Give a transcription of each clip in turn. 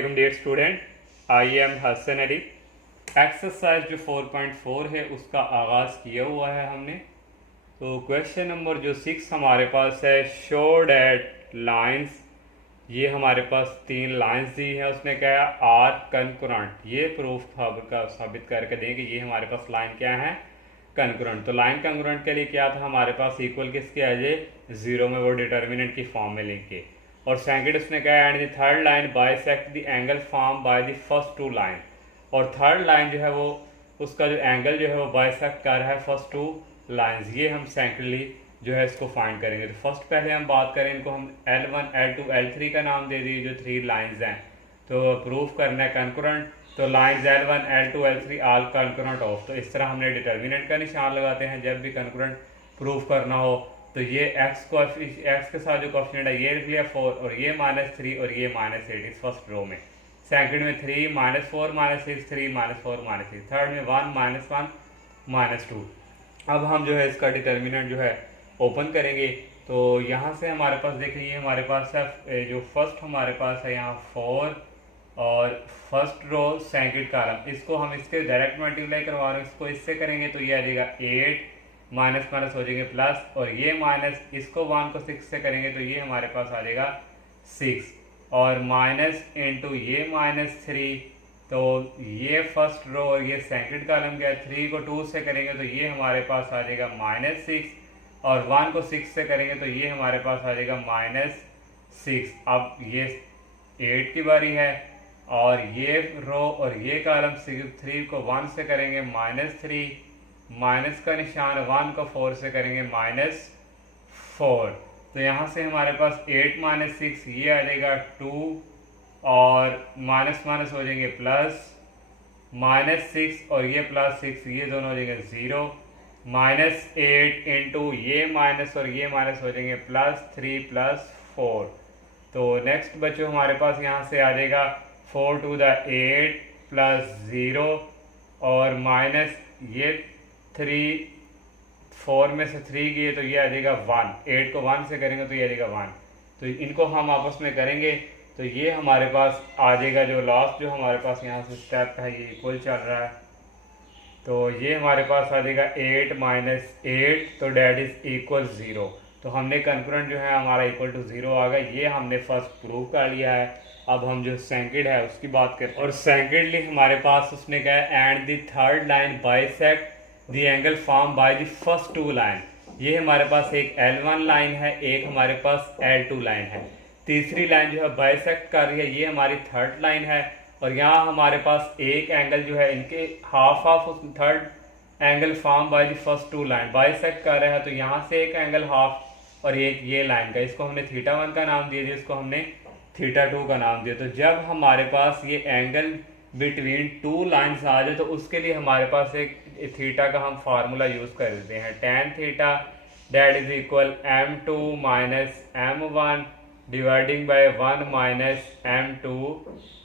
अस्सलाम dear student, I am Hasan Ali. Exercise जो 4.4 है उसका आगाज़ किया हुआ है हमने। तो क्वेश्चन नंबर जो 6 हमारे पास है, शो डैट लाइंस। ये हमारे पास 3 लाइंस दी हैं, उसमें क्या है, आर कंकरेंट। ये प्रूफ साबित करके दें कि ये हमारे पास लाइन क्या है, कंकरेंट। तो लाइन कंकरेंट के लिए क्या था हमारे पास, इक्वल किसके आ जाए, जीरो में, वो डिटर्मिनेंट की फॉर्म में लेके। और सेकंड उसने क्या है, and the third line bisect the angle form by the first two line. और थर्ड लाइन जो है वो उसका जो एंगल जो है वो बाइसेक्ट कर रहा है फर्स्ट टू लाइंस। ये हम सेकेंडली जो है इसको फाइंड करेंगे। तो फर्स्ट पहले हम बात करें, इनको हम L1 L2 L3 का नाम दे दिए, जो 3 लाइंस हैं। तो प्रूफ करना है कंकरेंट, तो lines L1 L2 L3 all concurrent of. तो इस तरह हमने डिटर्मिनेंट का निशान लगाते हैं जब भी कंकरेंट प्रूफ करना हो। तो ये x के साथ जो कोफिशिएंट है ये लिख लिया 4, और ये -3 और ये -8 इस फर्स्ट रो में। सेकंड में 3 -4 -6 3 -4 -6, थर्ड में 1 -1 -2। अब हम जो है इसका डिटर्मिनेंट जो है ओपन करेंगे। तो यहाँ से हमारे पास देखिए, ये हमारे पास है जो फर्स्ट हमारे पास है यहाँ 4, और फर्स्ट रो सेकंड कॉलम, इसको हम इसके डायरेक्ट मल्टीप्लाई करवा रहे हैं। इसको इससे करेंगे तो ये आ जाएगा 8, माइनस माइनस हो जाएंगे प्लस, और ये माइनस, इसको 1 को 6 से करेंगे तो ये हमारे पास आ जाएगा 6, और माइनस इंटू ये -3। तो ये फर्स्ट रो और ये सेकंड कॉलम गया, 3 को 2 से करेंगे तो ये हमारे पास आ जाएगा -6, और 1 को 6 से करेंगे तो ये हमारे पास आ जाएगा -6। अब ये 8 की बारी है, और ये रो और ये कॉलम 3 को 1 से करेंगे -3, माइनस का निशान, 1 को 4 से करेंगे -4। तो यहाँ से हमारे पास 8 - 6 ये आ जाएगा 2, और माइनस माइनस हो जाएंगे प्लस, -6 और ये +6 ये दोनों हो जाएंगे 0, -8 इंटू ये माइनस और ये माइनस हो जाएंगे +3 +4। तो नेक्स्ट बच्चों हमारे पास यहाँ से आ जाएगा 4 to the 8 +0, और माइनस ये 3, 4 में से 3 गए तो ये आ जाएगा 1, 8 को 1 से करेंगे तो ये आ जाएगा 1। तो इनको हम आपस में करेंगे तो ये हमारे पास आ जाएगा, जो लास्ट जो हमारे पास यहाँ से स्टेप है ये इक्वल चल रहा है। तो ये हमारे पास आ जाएगा 8 - 8, तो डैट इज इक्वल 0। तो हमने कंकरेंट जो है हमारा इक्वल टू 0 आ गया। ये हमने फर्स्ट प्रूव कर लिया है। अब हम जो सेकंड है उसकी बात करते हैं। और सेकंडली हमारे पास उसने कहा and the third line bisect the angle form by the first two line. ये हमारे पास एक L1 लाइन है, एक हमारे पास L2 लाइन है। तीसरी लाइन जो है बाइसेक्ट कर रही है, ये हमारी थर्ड लाइन है। और यहाँ हमारे पास एक एंगल जो है, इनके हाफ उस third angle form by the first two line bisect कर रहा है। तो यहाँ से एक एंगल हाफ, और एक ये लाइन का, इसको हमने θ1 का नाम दे दिया, इसको हमने θ2 का नाम दिया। तो जब हमारे पास ये एंगल बिटवीन टू लाइन्स आ जाए तो उसके लिए हमारे पास एक थीटा का हम फार्मूला यूज़ कर देते हैं, tan θ that is equal m2 - m1 dividing by 1 - m2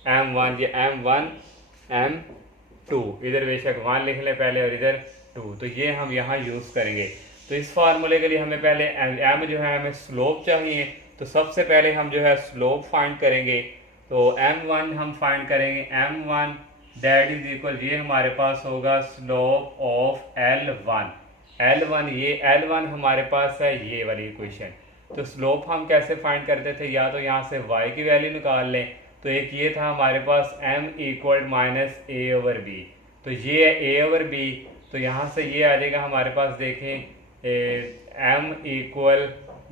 m1। ये m1 m2, इधर बेशक 1 लिख लें पहले और इधर 2, तो ये हम यहाँ यूज़ करेंगे। तो इस फार्मूले के लिए हमें पहले m जो है हमें स्लोप चाहिए। तो सबसे पहले हम जो है स्लोप फाइंड करेंगे। तो m1 हम फाइंड करेंगे, m1 दैट इज इक्वल, ये हमारे पास होगा स्लोप ऑफ L1। ये L1 हमारे पास है ये वाली इक्वेशन। तो स्लोप हम कैसे फाइंड करते थे, या तो यहाँ से y की वैल्यू निकाल लें। तो एक ये था हमारे पास m = -a/b, तो ये है a/b। तो यहाँ से ये आ जाएगा हमारे पास, देखें m =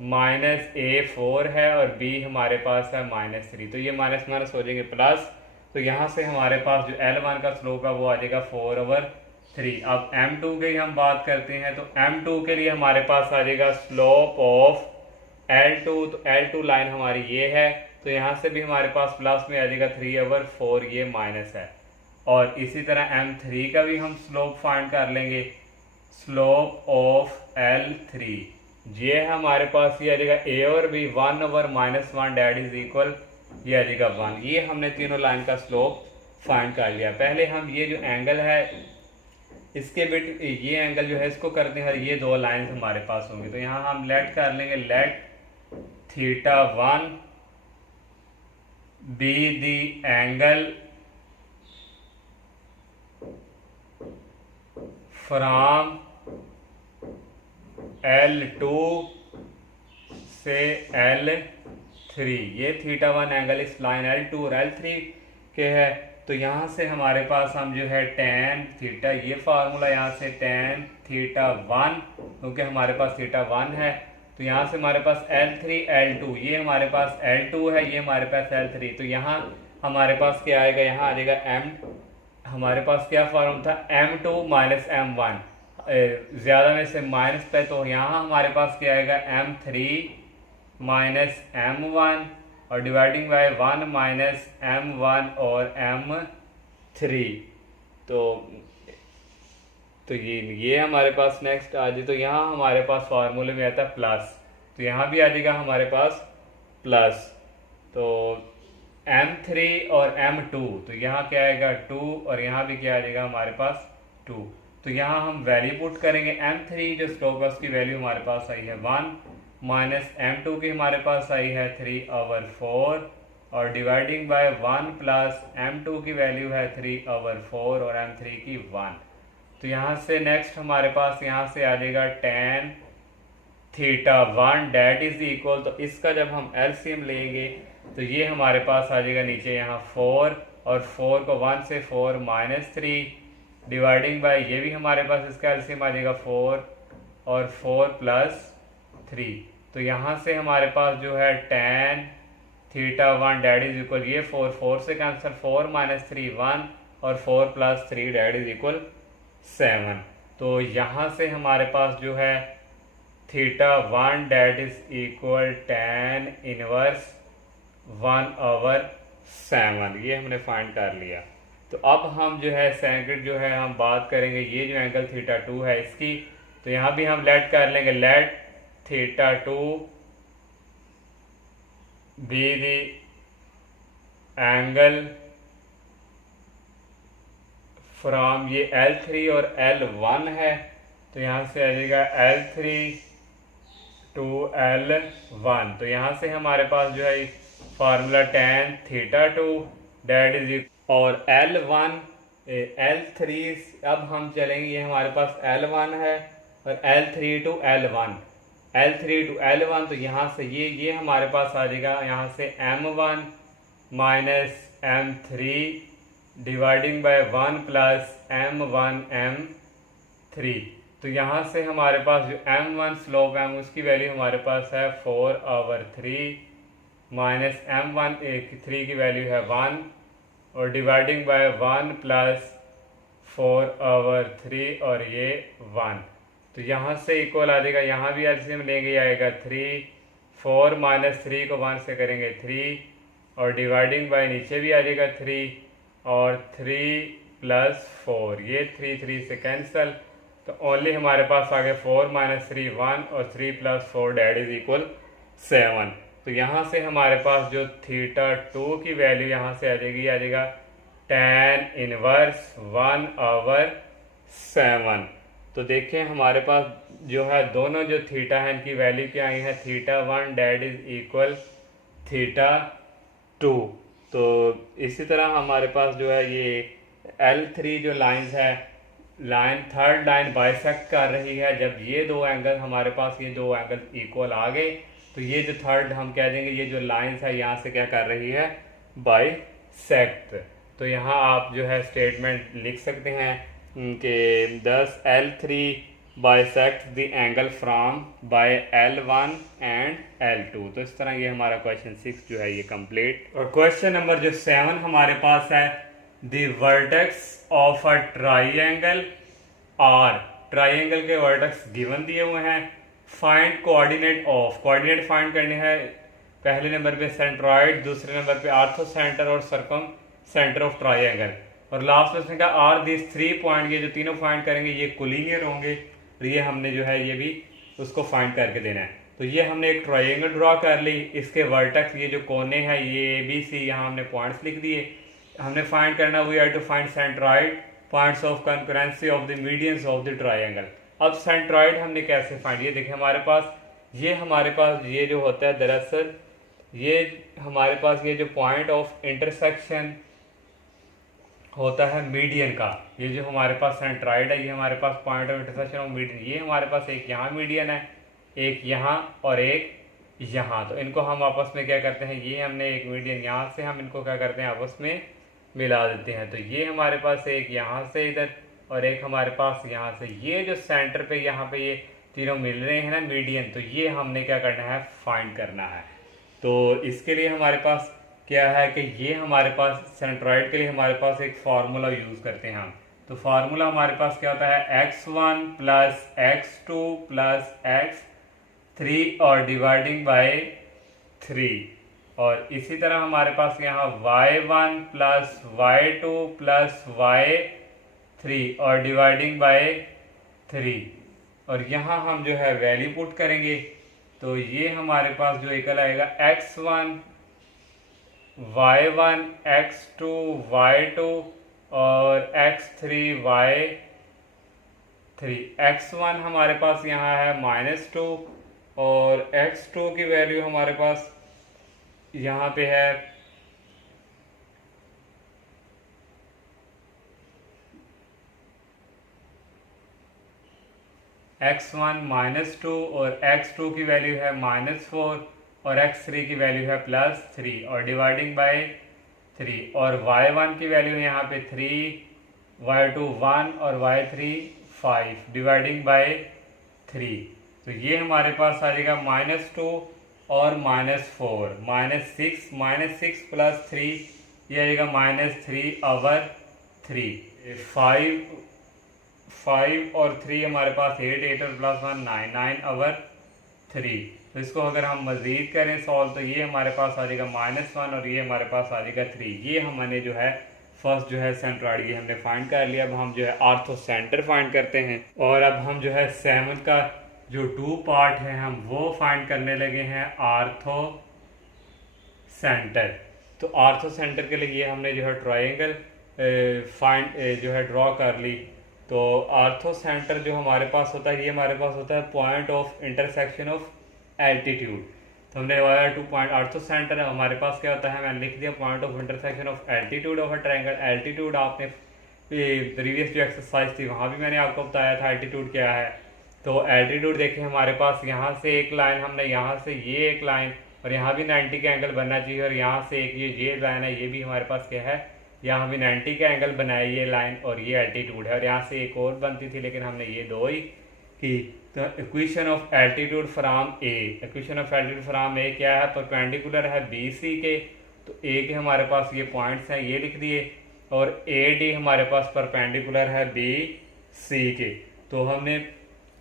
-a4 है, और b हमारे पास है -3। तो ये माइनस माइनस हो जाएंगे प्लस। तो यहाँ से हमारे पास जो L1 का स्लोप है वो आ जाएगा 4/3। अब m2 की हम बात करते हैं। तो m2 के लिए हमारे पास आ जाएगा स्लोप ऑफ L2। तो L2 लाइन हमारी ये है, तो यहाँ से भी हमारे पास प्लस में आ जाएगा 3/4, ये माइनस है। और इसी तरह m3 का भी हम स्लोप फाइंड कर लेंगे, स्लोप ऑफ L3 ये हमारे पास ये आ जाएगा a/b 1/-1 डैट इज इक्वल, ये आ जाएगा 1। ये हमने तीनों लाइन का स्लोप फाइंड कर लिया। पहले हम ये जो एंगल है इसके बिट, ये एंगल जो है इसको करते हैं, ये दो लाइन हमारे पास होंगी। तो यहाँ हम लेट कर लेंगे, let θ1 be the angle from L2 से L3। ये थीटा वन एंगल इस लाइन L2 और L3 के है। तो यहाँ से हमारे पास हम जो है टेन थीटा, ये फार्मूला यहाँ से टेन थीटा वन, क्योंकि हमारे पास थीटा वन है, तो यहाँ से हमारे पास L3 L2, ये हमारे पास L2 है, ये हमारे पास L3। तो यहाँ हमारे पास क्या आएगा, यहाँ आ जाएगा M, हमारे पास क्या फॉर्म था M2 माइनस M1, ज़्यादा में से माइनस पे, तो यहाँ हमारे पास क्या आएगा M3 माइनस M1 और डिवाइडिंग बाय 1 माइनस M1 और M3। तो ये हमारे पास नेक्स्ट आ जाए। तो यहाँ हमारे पास फार्मूले में आता है प्लस, तो यहाँ भी आ जाएगा हमारे पास प्लस। तो M3 और M2, तो यहाँ क्या आएगा 2 और यहाँ भी क्या आ जाएगा हमारे पास 2। तो यहाँ हम वैल्यू पुट करेंगे। M3 जो स्लोप है उसकी वैल्यू हमारे पास आई है 1 माइनस M2 की हमारे पास आई है 3/4 और डिवाइडिंग बाय 1 प्लस M2 की वैल्यू है 3/4 और M3 की 1। तो यहाँ से नेक्स्ट हमारे पास यहाँ से आ जाएगा tan theta 1 that is equal, तो इसका जब हम LCM लेंगे तो ये हमारे पास आ जाएगा नीचे यहाँ 4 और 4 को 1 से 4 माइनस 3 डिवाइडिंग बाय, ये भी हमारे पास इसका एलसीएम आ जाएगा 4 और 4 प्लस 3। तो यहाँ से हमारे पास जो है tan theta 1 that is equal, ये 4 से कैंसिल, 4 माइनस 3 1 और 4 प्लस 3 डेट इज इक्वल 7। तो यहाँ से हमारे पास जो है theta 1 that is equal tan inverse 1/7, ये हमने फाइंड कर लिया। तो अब हम जो है सेकंड जो है हम बात करेंगे ये जो एंगल थीटा 2 है इसकी। तो यहाँ भी हम लेट कर लेंगे, let theta 2 B the angle from, ये L3 और L1 है, तो यहाँ से आ जाएगा L3 to L1। तो यहाँ से हमारे पास जो है formula tan theta 2 that is, और L1 L3, अब हम चलेंगे, ये हमारे पास L1 है और L3 to L1, तो यहाँ से ये हमारे पास आ जाएगा यहाँ से M1 minus M3 dividing by 1 plus M1 M3। तो यहाँ से हमारे पास जो M1 स्लोप है उसकी वैल्यू हमारे पास है 4/3 माइनस M1 3 की वैल्यू है 1 और डिवाइडिंग बाय 1 प्लस 4/3 और ये 1। तो यहाँ से इक्वल आ जाएगा, यहाँ भी एलसीएम लेंगे आएगा 3, 4 माइनस 3 को 1 से करेंगे 3 और डिवाइडिंग बाय नीचे भी आ जाएगा 3 और 3 प्लस 4, ये 3 से कैंसिल। तो ओनली हमारे पास आ गया 4 माइनस 3 1 और 3 प्लस 4 डेट इज इक्वल 7। तो यहाँ से हमारे पास जो थीटा 2 की वैल्यू यहाँ से आ जाएगा tan इनवर्स 1/7। तो देखें हमारे पास जो है दोनों जो थीटा है इनकी वैल्यू क्या आई है, theta 1 that is equal theta 2। तो इसी तरह हमारे पास जो है ये L3 जो लाइंस है, लाइन थर्ड लाइन बाइसेक्ट कर रही है। जब ये दो एंगल हमारे पास ये दो एंगल इक्वल आ गए तो ये जो थर्ड हम कह देंगे ये जो लाइंस है यहाँ से क्या कर रही है, बाइसेक्ट। तो यहाँ आप जो है स्टेटमेंट लिख सकते हैं कि दस L3 bisect the angle from by L1 and L2। तो इस तरह ये हमारा क्वेश्चन 6 जो है ये कंप्लीट। और क्वेश्चन नंबर जो 7 हमारे पास है, the vertex of a triangle are, triangle के वर्टेक्स गिवन दिए हुए हैं, find coordinate of, coordinate find करने हैं पहले नंबर पे सेंट्रॉइड, दूसरे नंबर पे आर्थो सेंटर और सर्कम सेंटर ऑफ ट्राइंगल, और लास्ट में उसने कहा आर दिस 3 पॉइंट, ये जो तीनों फाइंड करेंगे ये कोलिनियर होंगे, और ये हमने जो है ये भी उसको फाइंड करके देना है। तो ये हमने एक ट्राइंगल ड्रॉ कर ली, इसके वर्टेक्स ये जो कोने हैं ये ABC, यहाँ हमने पॉइंट्स लिख दिए। हमने फाइंड करना, we have to find centroid points of concurrency of the medians of the triangle. अब सेंट्रॉइड हमने कैसे फाइंड, ये देखिए हमारे पास ये जो होता है दरअसल ये हमारे पास ये जो पॉइंट ऑफ इंटरसेक्शन होता है मीडियन का, ये जो हमारे पास सेंट्राइड है, ये हमारे पास point of intersection of median, ये हमारे पास एक यहाँ मीडियन है, एक यहाँ और एक यहाँ। तो इनको हम आपस में क्या करते हैं, ये हमने एक मीडियन यहाँ से हम इनको क्या करते हैं आपस में मिला देते हैं। तो ये हमारे पास एक यहाँ से इधर और एक हमारे पास यहाँ से, ये जो सेंटर पे यहाँ पे ये तीनों मिल रहे हैं ना मीडियन, तो ये हमने क्या करना है, फाइंड करना है। तो इसके लिए हमारे पास क्या है कि ये हमारे पास सेंट्रॉइड के लिए हमारे पास एक फार्मूला यूज़ करते हैं हम। तो फार्मूला हमारे पास क्या होता है, x1 plus x2 plus x3 और डिवाइडिंग बाय 3। और इसी तरह हमारे पास यहाँ y1 plus y2 plus y3 और डिवाइडिंग बाय 3। और यहाँ हम जो है वैल्यू पुट करेंगे, तो ये हमारे पास जो इक्वल आएगा x1 y1 x2 y2 और x3 y3। x1 हमारे पास यहाँ है -2 और x2 की वैल्यू हमारे पास यहाँ पे है x1 -2 और x2 की वैल्यू है -4 और x3 की वैल्यू है +3 और डिवाइडिंग बाय 3। और y1 की वैल्यू है यहाँ पे 3, y2 1 और y3 5 डिवाइडिंग बाय 3। तो ये हमारे पास आ जाएगा -2 और -4 -6 प्लस 3, ये आ जाएगा -3/3। 5 और 3 हमारे पास 8 और +1 9/3। तो इसको अगर हम मज़ीद करें सॉल्व, तो ये हमारे पास आ जाएगा -1 और ये हमारे पास आ जाएगा 3। ये हमने जो है फर्स्ट जो है सेंट्रॉइड ये हमने फाइंड कर लिया। अब हम जो है आर्थो सेंटर फाइंड करते हैं। और अब हम जो है 7 का जो 2 पार्ट है हम वो फाइंड करने लगे हैं आर्थो सेंटर। तो आर्थो सेंटर के लिए हमने जो है ट्रायंगल फाइंड जो है ड्रॉ कर ली। तो आर्थो सेंटर जो हमारे पास होता है, ये हमारे पास होता है point of intersection of altitude. तो हमने वाया 2 पॉइंट आर्थो सेंटर है, हमारे पास क्या होता है, मैंने लिख दिया point of intersection of altitude of a triangle. Altitude आपने प्रीवियस जो एक्सरसाइज थी वहाँ भी मैंने आपको बताया था एल्टीट्यूड क्या है। तो एल्टीट्यूड देखिए हमारे पास यहाँ से एक लाइन, हमने यहाँ से ये एक लाइन और यहाँ भी 90 का एंगल बनना चाहिए, और यहाँ से एक ये लाइन है, ये भी हमारे पास क्या है, यहाँ भी 90 का एंगल बनाया ये लाइन, और ये एल्टीट्यूड है। और यहाँ से एक और बनती थी लेकिन हमने ये दो ही की। तो equation of altitude from A, equation of altitude from A क्या है, परपेंडिकुलर है बी सी के। तो ए के हमारे पास ये पॉइंट्स हैं, ये लिख दिए, और ए डी हमारे पास परपेंडिकुलर है बी सी के। तो हमने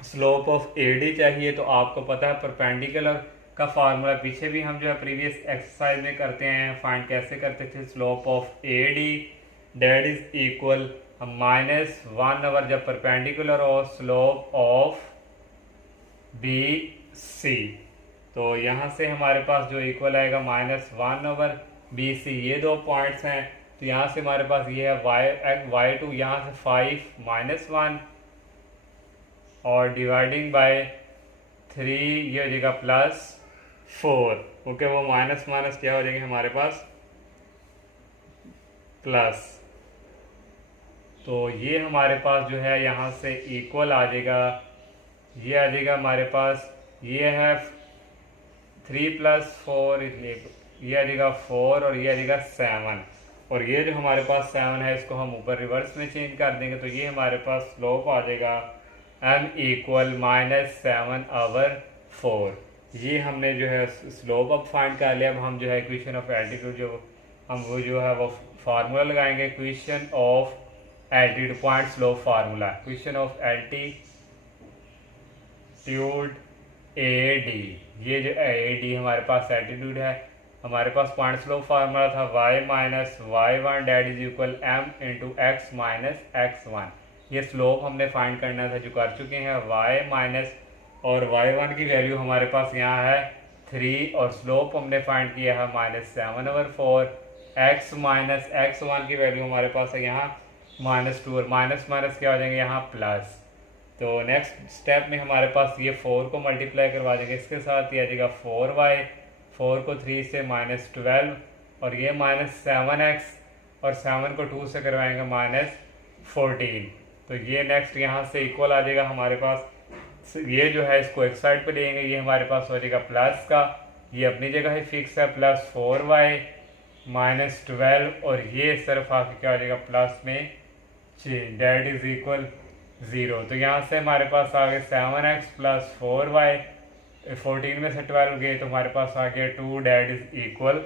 स्लोप ऑफ ए डी चाहिए, तो आपको पता है परपेंडिकुलर का फार्मूला पीछे भी हम जो है प्रीवियस एक्सरसाइज में करते हैं, फाइंड कैसे करते थे, slope of A D that is equal -1 जब परपेंडिकुलर और स्लोप ऑफ बी सी। तो यहाँ से हमारे पास जो इक्वल आएगा -1/BC, ये दो पॉइंट्स हैं। तो यहाँ से हमारे पास ये है y2, यहाँ से 5 -1 और डिवाइडिंग बाय 3, ये हो जाएगा +4। ओके, वो माइनस माइनस क्या हो जाएगा हमारे पास प्लस। तो ये हमारे पास जो है यहाँ से इक्वल आ जाएगा, ये आ जाएगा हमारे पास, ये है 3 + 4, ये आ जाएगा 4 और ये आ जाएगा 7। और ये जो हमारे पास 7 है इसको हम ऊपर रिवर्स में चेंज कर देंगे, तो ये हमारे पास स्लोप आ जाएगा m = -7/4। ये हमने जो है स्लोप अब फाइंड कर लिया। अब हम जो है इक्वेशन ऑफ एल्टीट्यूड जो हम वो जो है वो फार्मूला लगाएंगे, equation of altitude point slope formula, equation of altitude A D. ये जो ए डी हमारे पास एल्टीट्यूड है, हमारे पास पॉइंट स्लोप फार्मूला था y - y1 that is equal m × x - x1। ये स्लोप हमने फाइंड करना था जो कर चुके हैं, y - और y1 की वैल्यू हमारे पास यहाँ है 3 और स्लोप हमने फाइंड किया है -7/4। x - x1 की वैल्यू हमारे पास है यहाँ -2 और माइनस माइनस क्या हो जाएंगे यहाँ प्लस। तो नेक्स्ट स्टेप में हमारे पास ये 4 को मल्टीप्लाई करवा देंगे इसके साथ, ये आ जाएगा 4y 4 को 3 से -12 और ये -7x और 7 को 2 से करवाएंगे -14। तो ये नेक्स्ट यहाँ से इक्वल आ जाएगा हमारे पास। ये जो है इसको एक साइड पे लेंगे, ये हमारे पास हो जाएगा प्लस का, ये अपनी जगह ही फिक्स है, +4y -12 और ये सिर्फ आके क्या हो जाएगा प्लस में चेंज, डेट इज इक्वल 0। तो यहाँ से हमारे पास आ गए 7x + 4y, 14 में से 12 गए तो हमारे पास आ गया 2, डेट इज इक्वल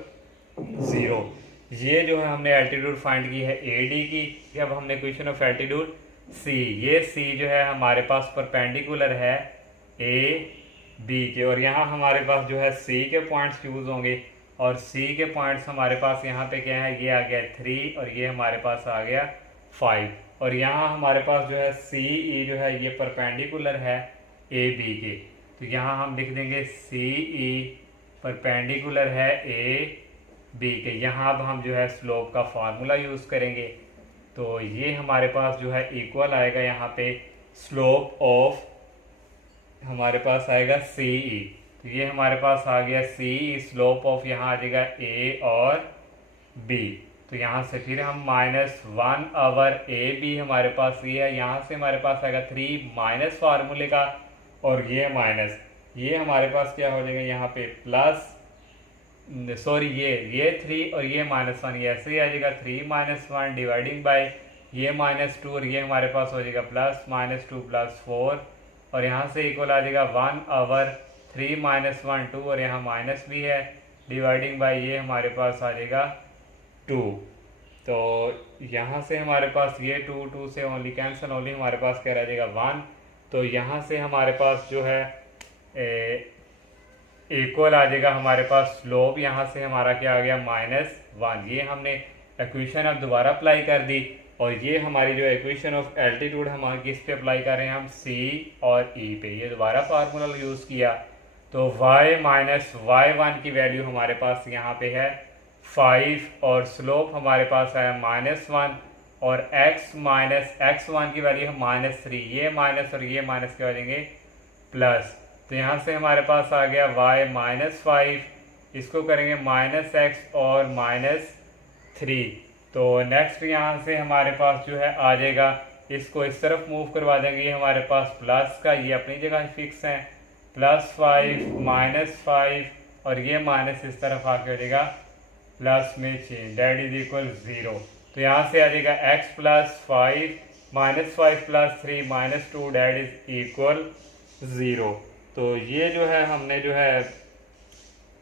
0। ये जो है हमने एल्टीट्यूड फाइंड की है AD की। अब हमने क्वेश्चन ऑफ एल्टीट्यूड C, ये C जो है हमारे पास परपेंडिकुलर है AB के, और यहाँ हमारे पास जो है C के पॉइंट्स यूज होंगे और C के पॉइंट्स हमारे पास यहाँ पे क्या है, ये आ गया 3 और ये हमारे पास आ गया 5, और यहाँ हमारे पास जो है CE जो है ये परपेंडिकुलर है AB के। तो यहाँ हम लिख देंगे CE परपेंडिकुलर है AB के। यहाँ अब हम जो है स्लोप का फार्मूला यूज करेंगे, तो ये हमारे पास जो है इक्वल आएगा यहाँ पे स्लोप ऑफ, हमारे पास आएगा CE। तो ये हमारे पास आ गया CE, स्लोप ऑफ यहाँ आ जाएगा A और B। तो यहाँ से फिर हम -1/AB हमारे पास ये है, यहाँ से हमारे पास आएगा 3 माइनस फार्मूले का और ये माइनस, ये हमारे पास क्या हो जाएगा यहाँ पे प्लस, सॉरी ये 3 और ये -1, ये ऐसे ही आ जाएगा 3 - 1 डिवाइडिंग बाय ये -2 और ये हमारे पास हो जाएगा +-2 + 4 और यहाँ से इक्वल आ जाएगा 1/3 - 1 2 और यहाँ माइनस भी है डिवाइडिंग बाय ये हमारे पास आ जाएगा 2। तो यहाँ से हमारे पास ये 2 से ओनली कैंसिल, ओनली हमारे पास क्या रह जाएगा 1। तो यहाँ से हमारे पास जो है इक्वल आ जाएगा हमारे पास स्लोप, यहाँ से हमारा क्या आ गया -1। ये हमने इक्वेशन अब दोबारा अप्लाई कर दी और ये हमारी जो इक्वेशन ऑफ एल्टीट्यूड हम किस पे अप्लाई कर रहे हैं, हम C और E पे, ये दोबारा फार्मूला यूज़ किया। तो y - y1 की वैल्यू हमारे पास यहाँ पे है 5 और स्लोप हमारे पास है -1 और x - x1 की वैल्यू है -3, ये माइनस और ये माइनस क्या हो जाएंगे प्लस। तो यहाँ से हमारे पास आ गया y -5, इसको करेंगे -x और -3। तो नेक्स्ट यहाँ से हमारे पास जो है आ जाएगा, इसको इस तरफ मूव करवा देंगे, ये हमारे पास प्लस का, ये अपनी जगह फिक्स है, +5 -5 और ये माइनस इस तरफ आके हो जाएगा प्लस में चेंज, डेट इज इक्वल 0। तो यहाँ से आ जाएगा x + 5 -5 + 3 -2 डेट इज इक्वल 0। तो ये जो है हमने जो है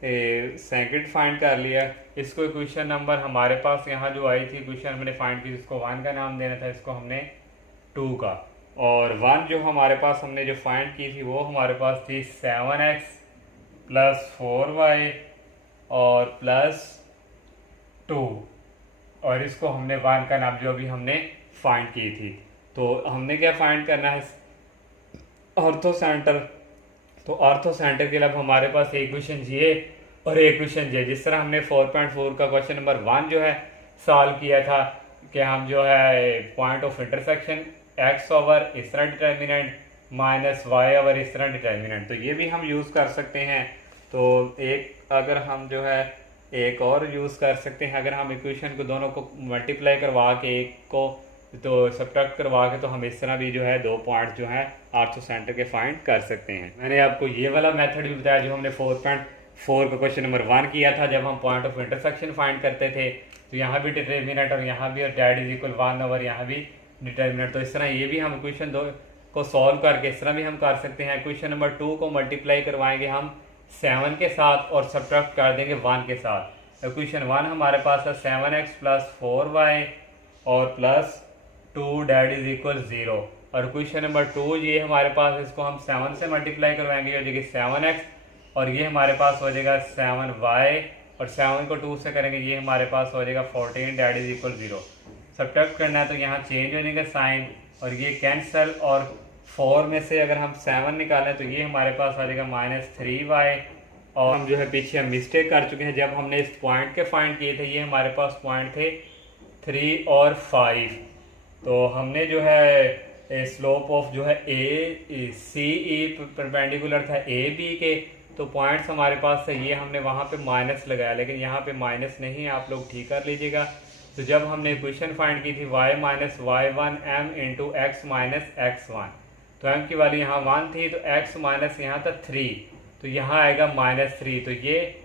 सेकंड फाइंड कर लिया। इसको इक्वेशन नंबर हमारे पास यहाँ जो आई थी इक्वेशन हमने फाइंड की, इसको 1 का नाम देना था, इसको हमने 2 का, और 1 जो हमारे पास हमने जो फाइंड की थी वो हमारे पास थी 7x + 4y और +2, और इसको हमने 1 का नाम जो अभी हमने फाइंड की थी। तो हमने क्या फाइंड करना है, ऑर्थो सेंटर। तो ऑर्थो सेंटर के लिए अब हमारे पास एक इक्वेशन ये और एक इक्वेशन ये, जिस तरह हमने 4.4 का क्वेश्चन नंबर 1 जो है सॉल्व किया था कि हम जो है point of intersection x over इस तरह डिटर्मिनेंट -y ओवर इस तरह डिटर्मिनेंट, तो ये भी हम यूज़ कर सकते हैं। तो एक अगर हम जो है एक और यूज़ कर सकते हैं, अगर हम इक्वेशन को दोनों को मल्टीप्लाई करवा के एक को तो सब्ट्रैक्ट करवा के, तो हम इस तरह भी जो है 2 पॉइंट जो है ऑर्थो सेंटर के फाइंड कर सकते हैं। मैंने आपको ये वाला मेथड भी बताया जो हमने 4.4 का क्वेश्चन नंबर 1 किया था, जब हम पॉइंट ऑफ इंटरसेक्शन फाइंड करते थे। तो यहाँ भी डिटर्मिनेंट और यहाँ भी, और डेट इज इक्वल 1 ओवर यहाँ भी डिटर्मिनेंट। तो इस तरह ये भी हम इक्वेशन 2 को सॉल्व करके इस तरह भी हम कर सकते हैं। इक्वेशन नंबर 2 को मल्टीप्लाई करवाएंगे हम 7 के साथ और सब्ट्रैक्ट कर देंगे 1 के साथ। इक्वेशन 1 हमारे पास है 7x + 4y और +2 डेट इज इक्वल 0, और क्वेश्चन नंबर 2 ये हमारे पास, इसको हम 7 से मल्टीप्लाई करवाएंगे, हो जाएगी 7x और ये हमारे पास हो जाएगा 7y और 7 को 2 से करेंगे, ये हमारे पास हो जाएगा 14 डेट इज इक्वल 0। सब्ट्रैक्ट करना है तो यहाँ चेंज हो जाएगा साइन और ये कैंसल, और 4 में से अगर हम 7 निकालें तो ये हमारे पास आ जाएगा -3y। और हम जो है पीछे हम मिस्टेक कर चुके हैं, जब हमने इस पॉइंट के फाइंड किए थे ये हमारे पास पॉइंट थे 3 और 5। तो हमने जो है स्लोप ऑफ जो है CE परपेंडिकुलर था AB के, तो पॉइंट्स हमारे पास है, ये हमने वहाँ पे माइनस लगाया, लेकिन यहाँ पे माइनस नहीं है, आप लोग ठीक कर लीजिएगा। तो जब हमने इक्वेशन फाइंड की थी y minus Y one M into X minus X one, तो m की वैल्यू यहाँ 1 थी, तो x माइनस यहाँ था 3, तो यहाँ आएगा -3। तो ये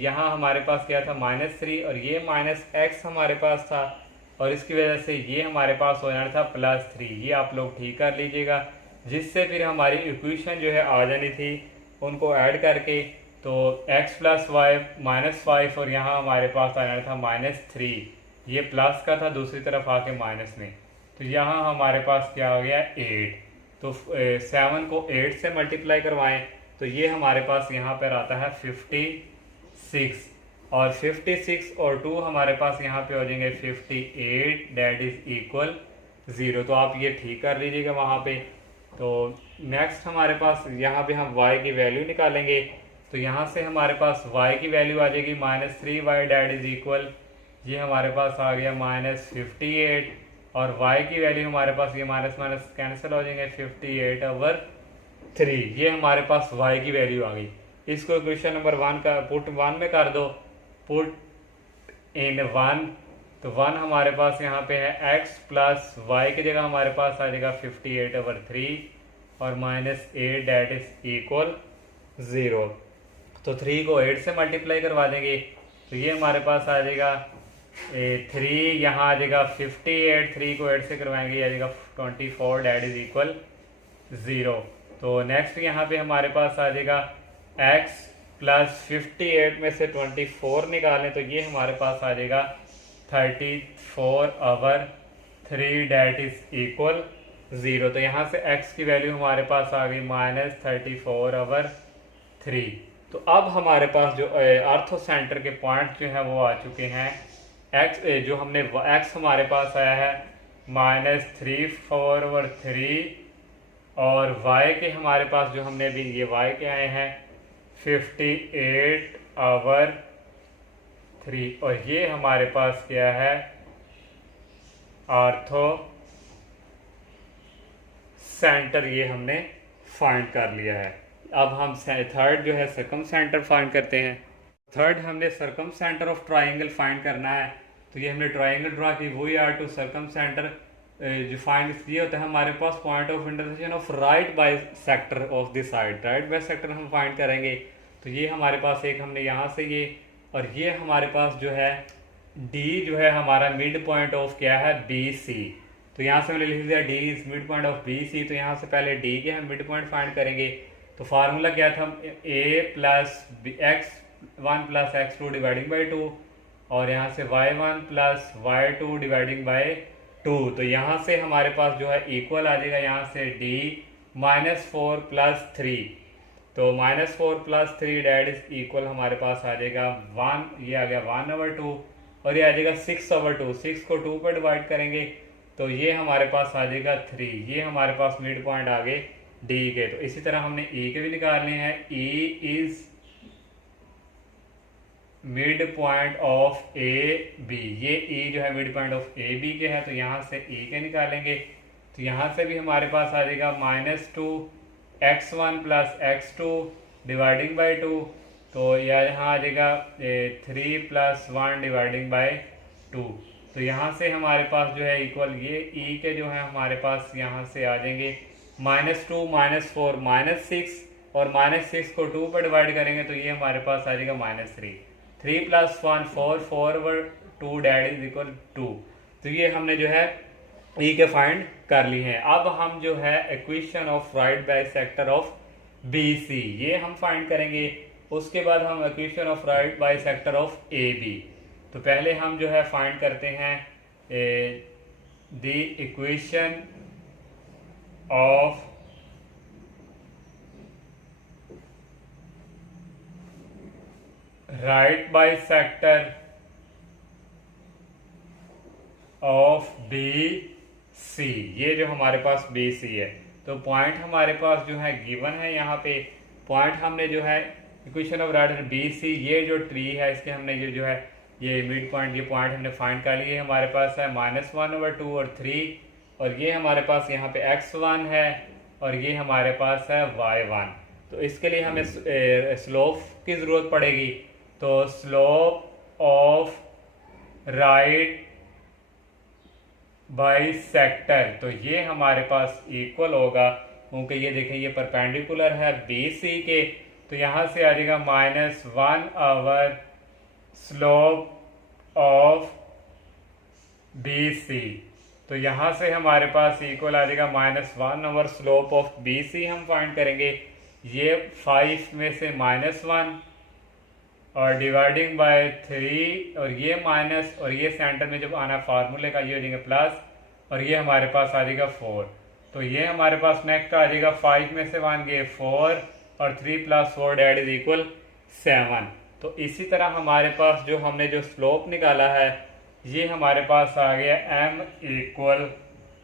यहाँ हमारे पास क्या था -3, और ये -x हमारे पास था, और इसकी वजह से ये हमारे पास हो जाना था +3। ये आप लोग ठीक कर लीजिएगा, जिससे फिर हमारी इक्वेशन जो है आ जानी थी उनको ऐड करके। तो x प्लस वाई -5, और यहाँ हमारे पास आ जाना था -3, ये प्लस का था, दूसरी तरफ आके माइनस में, तो यहाँ हमारे पास क्या आ गया 8। तो 7 को 8 से मल्टीप्लाई करवाएं तो ये हमारे पास यहाँ पर आता है 56, और 56 और 2 हमारे पास यहाँ पे हो जाएंगे 58, डेट इज इक्वल 0। तो आप ये ठीक कर लीजिएगा वहाँ पे। तो नेक्स्ट हमारे पास यहाँ पे हम y की वैल्यू निकालेंगे, तो यहाँ से हमारे पास y की वैल्यू आ जाएगी -3y, डेट इज इक्वल, ये हमारे पास आ गया -58, और y की वैल्यू हमारे पास ये माइनस माइनस कैंसिल हो जाएंगे 58/3, ये हमारे पास y की वैल्यू आ गई। इसको क्वेश्चन नंबर 1 का पुट 1 में कर दो, पुट इन 1, तो 1 हमारे पास यहाँ पे है x प्लस वाई की जगह हमारे पास आ जाएगा 58/3 और -8, डेट इज इक्वल 0। तो 3 को 8 से मल्टीप्लाई करवा देंगे, तो ये हमारे पास आ जाएगा 3, यहाँ आ जाएगा 58, 3 को 8 से करवाएंगे, आ जाएगा 24, डेट इज इक्वल 0। तो नेक्स्ट यहाँ पे हमारे पास आ जाएगा x प्लस 58 में से 24 निकालें, तो ये हमारे पास आ जाएगा 34/3, डेट इज इक्वल 0। तो यहाँ से x की वैल्यू हमारे पास आ गई -34/3। तो अब हमारे पास जो आर्थो सेंटर के पॉइंट जो है वो आ चुके हैं। x जो हमने x हमारे पास आया है -3/4/3, और y के हमारे पास जो हमने भी ये y के आए हैं 58/3, और ये हमारे पास क्या है आर्थो सेंटर, ये हमने फाइंड कर लिया है। अब हम थर्ड जो है सर्कम सेंटर फाइंड करते हैं। थर्ड हमने circumcentre of triangle find करना है। तो ये हमने ट्राइंगल ड्रा की, we are to circumcentre जो फाइंड ये होता है हमारे पास point of intersection of right bisector of this side, right bisector हम फाइंड करेंगे। तो ये हमारे पास एक हमने यहाँ से ये, और ये हमारे पास जो है D जो है हमारा मिड पॉइंट ऑफ क्या है BC। तो यहाँ से हमने लिख दिया D is mid point of BC। तो यहाँ से पहले D के हम मिड पॉइंट फाइंड करेंगे। तो फार्मूला क्या था, A plus x1 plus x2 dividing by 2, और यहाँ से y1 plus y2 dividing by 2। तो यहाँ से हमारे पास जो है इक्वल आ जाएगा, यहाँ से D -4 प्लस 3, तो -4 प्लस 3 डेट इज इक्वल हमारे पास आ जाएगा 1, ये आ गया 1/2, और ये आ जाएगा 6/2। 6 को 2 पर डिवाइड करेंगे तो ये हमारे पास आ जाएगा 3। ये हमारे पास मिड पॉइंट आ गए D के। तो इसी तरह हमने E के भी निकालने हैं। E is mid point of AB, ये E जो है मिड पॉइंट ऑफ AB के है, तो यहाँ से E के निकालेंगे। तो यहाँ से भी हमारे पास आ जाएगा -2x1 plus x2 dividing by 2, तो यहाँ आ जाएगा 3 + 1 डिवाइडिंग बाई 2। तो यहाँ से हमारे पास जो है इक्वल ये E के जो है हमारे पास यहाँ से आ जाएंगे -2 -4 -6, और -6 को 2 पर डिवाइड करेंगे तो ये हमारे पास आ जाएगा -3। 3 + 1 4, 4/2 डेट इज इक्वल 2। तो ये हमने जो है E के फाइंड कर ली हैं। अब हम जो है equation of right bisector of BC ये हम फाइंड करेंगे। उसके बाद हम equation of right bisector of AB। तो पहले हम जो है फाइंड करते हैं the equation of right bisector of BC। ये जो हमारे पास BC है, तो पॉइंट हमारे पास जो है गिवन है। यहाँ पे पॉइंट हमने जो है इक्वेशन ऑफ राइट BC, ये जो ट्री है इसके हमने ये जो है ये मिड पॉइंट, ये पॉइंट हमने फाइंड कर लिए। हमारे पास है -1/2 और 3, और ये हमारे पास यहाँ पे x1 है और ये हमारे पास है y1। तो इसके लिए हमें स्लोप की ज़रूरत पड़ेगी। तो slope of right by sector, तो ये हमारे पास इक्वल होगा, क्योंकि ये देखें ये परपेंडिकुलर है बी सी के, तो यहाँ से आ जाएगा -1 over slope of B C. तो यहाँ से हमारे पास इक्वल आ जाएगा -1 over slope of B C हम फाइंड करेंगे। ये 5 में से -1 और डिवाइडिंग बाय 3 और ये माइनस और ये सेंटर में जब आना फार्मूले का ये हो जाएगा प्लस और ये हमारे पास आ जाएगा 4। तो ये हमारे पास नेक्स्ट आ जाएगा 5 में से 1 गए 4 और 3 + 4 डेट इज इक्वल 7। तो इसी तरह हमारे पास जो हमने जो स्लोप निकाला है ये हमारे पास आ गया m इक्वल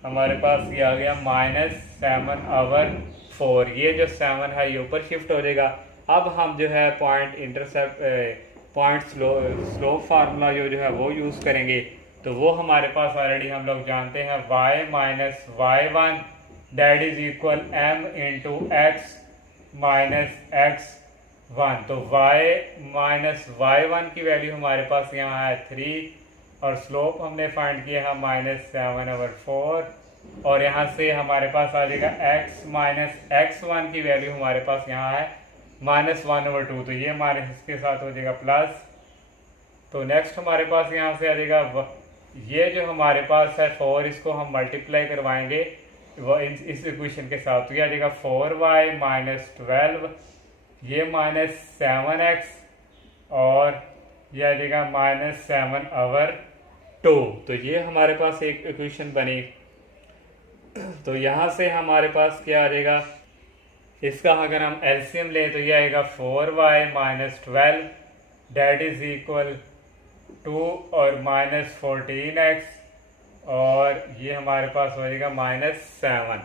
हमारे पास ये आ गया -7 ओवर 4। ये जो 7 है ये ऊपर शिफ्ट हो जाएगा। अब हम जो है point intercept point slope formula जो है वो यूज़ करेंगे। तो वो हमारे पास ऑलरेडी हम लोग जानते हैं y minus y1 that is equal m into x minus x1। तो y माइनस y1 की वैल्यू हमारे पास यहाँ है 3 और स्लोप हमने फाइंड किया है -7 ओवर 4 और यहाँ से हमारे पास आ जाएगा x माइनस x1 की वैल्यू हमारे पास यहाँ है -1 ओवर 2। तो ये हमारे इसके साथ हो जाएगा प्लस। तो नेक्स्ट हमारे पास यहाँ से आ जाएगा ये जो हमारे पास है 4, इसको हम मल्टीप्लाई करवाएंगे इस इक्वेशन के साथ। तो ये आ जाएगा 4y माइनस 12 ये -7x और ये आ जाएगा -7 ओवर 2। तो ये हमारे पास एक इक्वेशन बनी। तो यहाँ से हमारे पास क्या आ जाएगा, इसका अगर हम एलसीएम ले तो ये आएगा 4y minus 12 date is equal 2 और -14x और ये हमारे पास हो जाएगा -7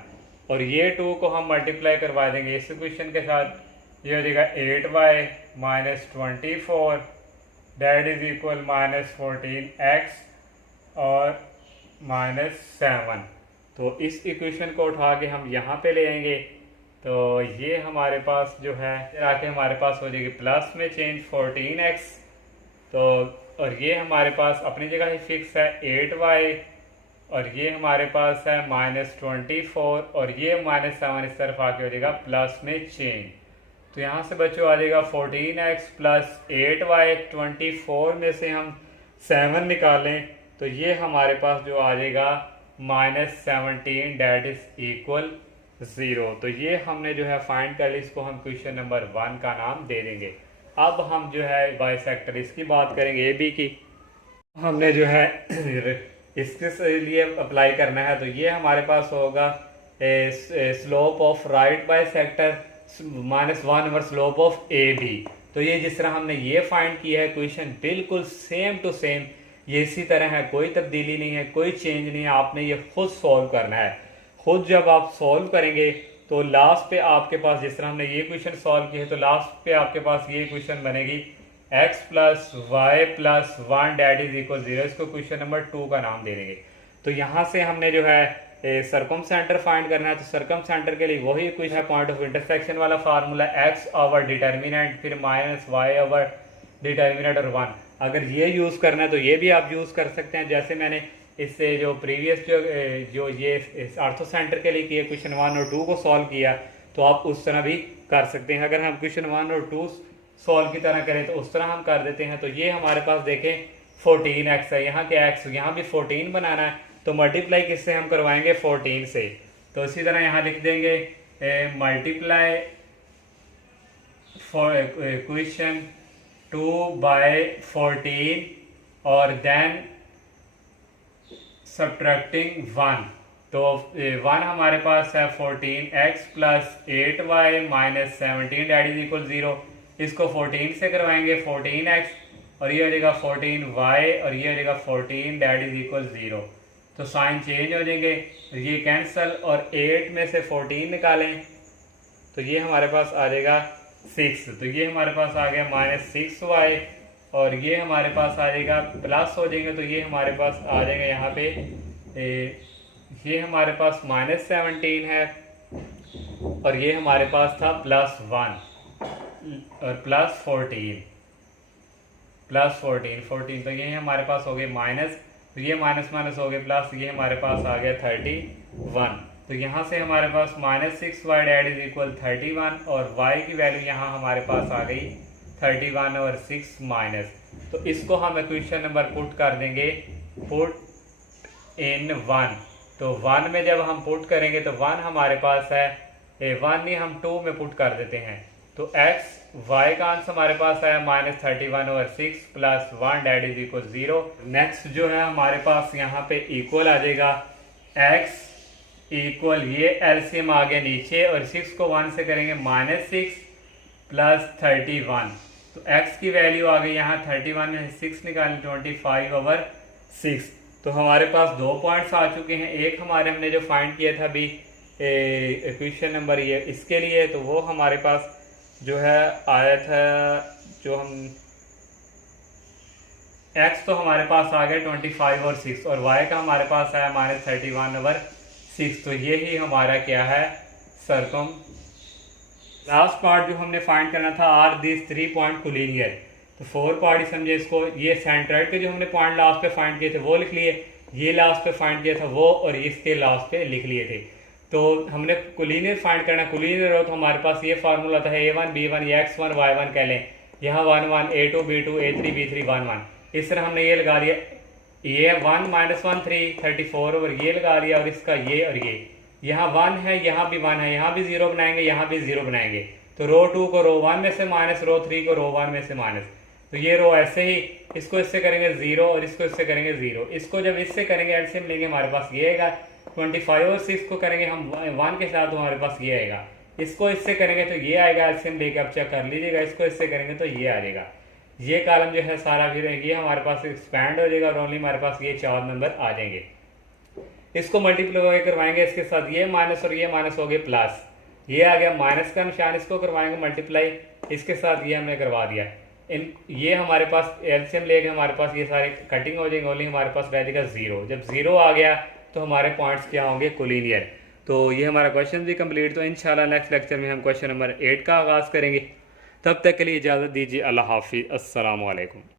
और ये 2 को हम मल्टीप्लाई करवा देंगे इस इक्वेशन के साथ। ये हो जाएगा 8y minus 24 date is equal -14x और -7। तो इस इक्वेशन को उठा के हम यहाँ पे ले आएंगे। तो ये हमारे पास जो है आके हमारे पास हो जाएगी प्लस में चेंज 14x। तो और ये हमारे पास अपनी जगह ही फिक्स है 8y और ये हमारे पास है -24 और ये -7 इस तरफ आके हो जाएगा प्लस में चेंज। तो यहाँ से बच्चों आ जाएगा 14x प्लस 8y। 24 में से हम 7 निकालें तो ये हमारे पास जो आ जाएगा -17 डेट इज इक्वल 0। तो ये हमने जो है फाइंड कर ली, इसको हम क्वेश्चन नंबर 1 का नाम दे देंगे। अब हम जो है बाइसेक्टर इसकी बात करेंगे ए बी की। हमने जो है इसके लिए अप्लाई करना है। तो ये हमारे पास होगा slope of right bisector -1 over slope of A B. तो ये जिस तरह हमने ये फाइंड किया है क्वेश्चन बिल्कुल सेम टू सेम ये इसी तरह है, कोई तब्दीली नहीं है, कोई चेंज नहीं है। आपने ये खुद सॉल्व करना है। खुद जब आप सॉल्व करेंगे तो लास्ट पे आपके पास जिस तरह हमने ये क्वेश्चन सॉल्व किया है तो लास्ट पे आपके पास ये क्वेश्चन बनेगी x plus Y plus 1 that is equal 0। इसको क्वेश्चन नंबर 2 का नाम दे देंगे। तो यहाँ से हमने जो है सरकम सेंटर फाइंड करना है। तो सरकम सेंटर के लिए वही क्वेश्चन है पॉइंट ऑफ इंटरसेक्शन वाला फार्मूला x ओवर डिटर्मिनेंट फिर -y ओवर डिटर्मिनेंट और 1। अगर ये यूज़ करना है तो ये भी आप यूज़ कर सकते हैं। जैसे मैंने इससे जो प्रीवियस जो ये आर्थो सेंटर के लिए किया क्वेश्चन 1 और 2 को सॉल्व किया तो आप उस तरह भी कर सकते हैं। अगर हम क्वेश्चन 1 और 2 सॉल्व की तरह करें तो उस तरह हम कर देते हैं। तो ये हमारे पास देखें 14x है, यहाँ के x यहाँ भी 14 बनाना है तो मल्टीप्लाई किससे हम करवाएंगे 14 से। तो इसी तरह यहाँ लिख देंगे मल्टीप्लाई क्वेश्चन 2 बाय 14 और देन सब्ट्रैक्टिंग 1। तो 1 हमारे पास है 14x plus 8y minus 17 that is equal 0। इसको 14 से करवाएंगे 14x और ये हो जाएगा 14y और ये हो जाएगा 14 डेट इज इक्वल 0। तो साइन चेंज हो जाएंगे, ये कैंसिल और 8 में से 14 निकालें तो ये हमारे पास आ जाएगा 6। तो ये हमारे पास आ गया -6y और ये हमारे पास आ जाएगा प्लस हो जाएंगे। तो ये हमारे पास आ जाएगा यहाँ पे ये हमारे पास -17 है और ये हमारे पास था +1 और +14 तो ये हमारे पास हो गए माइनस, तो ये माइनस माइनस हो गए प्लस, ये हमारे पास आ गया 31। तो यहाँ से हमारे पास -6y डैड इज इक्वल 31 और y की वैल्यू यहाँ हमारे पास आ गई 31 और 6 माइनस। तो इसको हम इक्वेशन नंबर पुट कर देंगे, पुट इन 1। तो 1 में जब हम पुट करेंगे तो 1 हमारे पास है, 1 नहीं हम 2 में पुट कर देते हैं। तो x y का आंसर हमारे पास आया -31 और 6 plus 1 that is equal 0। Next जो है हमारे पास यहाँ पे इक्वल आ जाएगा, x इक्वल ये एलसीएम आ गया नीचे और 6 को 1 से करेंगे -6 प्लस 31। तो x की वैल्यू आ गई यहाँ 31 में 6 निकालें 25/6। तो हमारे पास 2 पॉइंट्स आ चुके हैं। एक हमारे हमने जो फाइंड किया था अभी इक्वेशन नंबर ये इसके लिए, तो वो हमारे पास जो है आया था, जो हम x तो हमारे पास आ गया 25 और 6 और y का हमारे पास आया -31/6। तो ये ही हमारा क्या है सरकम। लास्ट पार्ट जो हमने फाइंड करना था, आर दिस 3 पॉइंट कोलिनियर। तो 4 पार्ट ही समझे इसको। ये सेंट्राइड के जो हमने पॉइंट लास्ट पे फाइंड किए थे वो लिख लिए, ये लास्ट पे फाइंड किया था वो, और इसके लास्ट पे लिख लिए थे। तो हमने कोलिनियर फाइंड करना, कोलिनियर हो तो हमारे पास ये फार्मूला था a1 b1 ये x1 y1 कह लें, यहाँ 1 1 a2 b2 a3 b3 1 1। इस तरह हमने ये लगा लिया, ये 1 -1 3 34 और ये लगा लिया, और इसका ये और ये यहाँ 1 है, यहाँ भी 1 है, यहाँ भी 0 बनाएंगे, यहाँ भी 0 बनाएंगे। तो रो 2 को रो 1 में से माइनस, रो 3 को रो 1 में से माइनस। तो ये रो ऐसे ही, इसको इससे करेंगे 0 और इसको इससे करेंगे 0। इसको जब इससे करेंगे एलसीएम लेंगे हमारे पास ये आएगा। 25 और 6 को करेंगे हम 1 के साथ, तो हमारे पास ये आएगा। इसको इससे करेंगे तो ये आएगा, एलसीएम लेके आप चेक कर लीजिएगा। इसको इससे करेंगे तो ये आ जाएगा। ये कॉलम जो है सारा फिर ये हमारे पास एक्सपैंड हो जाएगा और ओनली हमारे पास ये 4 नंबर आ जाएंगे। इसको मल्टीप्लाई करवाएंगे इसके साथ, ये माइनस और ये माइनस हो गए प्लस, ये आ गया माइनस का निशान, इसको करवाएंगे मल्टीप्लाई, इसके साथ ये हमने करवा दिया। ये हमारे पास एलसीएम लेके हमारे पास ये सारे कटिंग हो जाएंगे, ओनली हमारे पास रह जाएगा 0। जब 0 आ गया तो हमारे पॉइंट्स क्या होंगे कोलिनियर। तो ये हमारा क्वेश्चन भी कंप्लीट। तो इंशाल्लाह नेक्स्ट लेक्चर में हम क्वेश्चन नंबर 8 का आगाज़ करेंगे। तब तक के लिए इजाज़त दीजिए। अल्लाह हाफिज़। अस्सलाम वालेकुम।